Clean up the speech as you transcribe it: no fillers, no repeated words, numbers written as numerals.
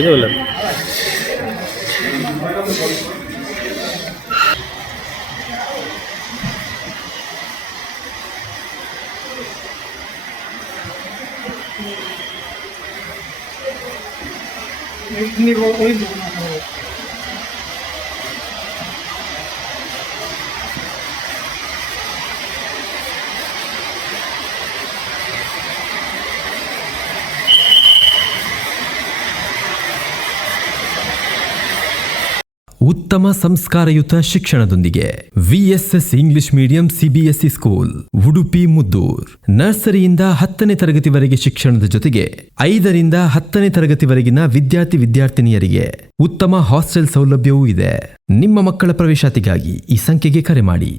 ಇದು ಉತ್ತಮ ಸಂಸ್ಕಾರಯುತ ಶಿಕ್ಷಣದೊಂದಿಗೆ VSS English medium CBSE school Udupi Muddur. ನರ್ಸರಿಯಿಂದ 10ನೇ ತರಗತಿವರೆಗೆ ಶಿಕ್ಷಣದ ಜೊತೆಗೆ 5ರಿಂದ 10ನೇ ತರಗತಿವರೆಗಿನ ವಿದ್ಯಾರ್ಥಿನಿಯರಿಗೆ ಉತ್ತಮ ಹಾಸ್ಟೆಲ್ ಸೌಲಭ್ಯವೂ ಇದೆ. ನಿಮ್ಮ ಮಕ್ಕಳ ಪ್ರವೇಶಾತಿಗಾಗಿ ಈ ಸಂಖ್ಯೆಗೆ ಕರೆ ಮಾಡಿ.